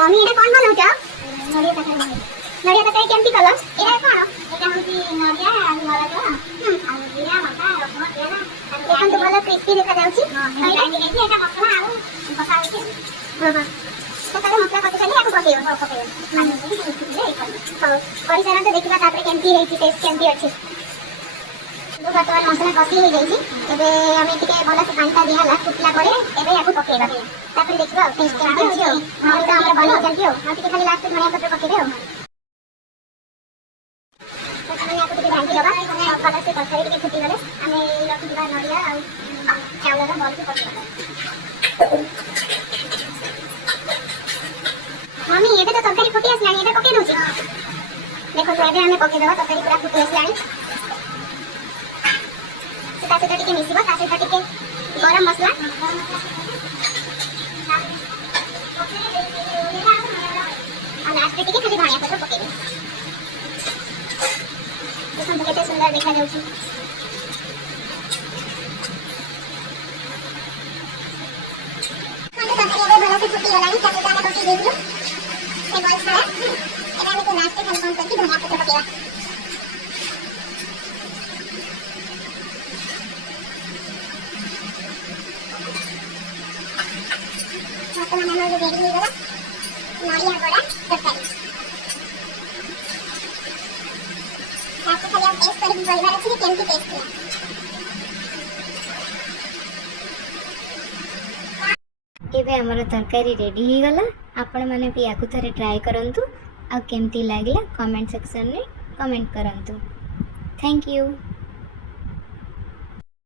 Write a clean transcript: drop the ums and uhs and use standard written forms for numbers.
Mummy एटा कोन बनाउछ नडिया तरकारी केमती कल एटा कोन एटा होती नडिया आलू वाला तो आ जीरा मक्का रसुण तेल देखन तो भलो क्रिस्पी देखा जाउची एटा देखि एटा मसला आलू पका होची हां हां तो तारे मसला कथि खाली आको पकेयो करी सारा तो देखिबा तापर केमती हेची टेस्ट केमती अछि दो बर्तमान मसला कसी हो जाइए एबे हमें टिके भला से पानी दिया ला फुटला पड़े एबे याकू पकेबा तापर देखिबा टेस्ट केमती अछि हम तो हमरा बनी चलतियो हम टिके खाली लास्ट धनिया पत्र पकेबे तो हमें याकू टिके भांगी लगा और भला से तरकारी टिके फुटी गले हमें रखि दिबा नडिया और चावल रा बॉल के पकेबा मम्मी एबे तो तरकारी फुटी आसलानी एबे पके दोची देखो तो एबे हमें पके देबा तरकारी पूरा फुटी आसलानी तासे टिके मिसिबा तासे टिके गरम मसला और लास्ट टिके खाली धनिया पत्र पकेबे देखो तो केते सुंदर देखा जाउची हम तो तरकारी भला से फुटी गलानी तासे जाने पके देइयो से बॉल सारा एटा में तो लास्ट खाली कौन करके धनिया पत्र पकेबा वर्तमान जो रेडी हो गला नडिया बड़ा तरकारी आपको खाली आप टेस्ट करके परिवार अच्छी केमती टेस्ट किया एबे हमर तरकारी रेडी हो गला आपण माने भी आकु थरे ट्राई करंतु आ केमती लागला कमेंट सेक्शन रे कमेंट करंतु थैंक यू।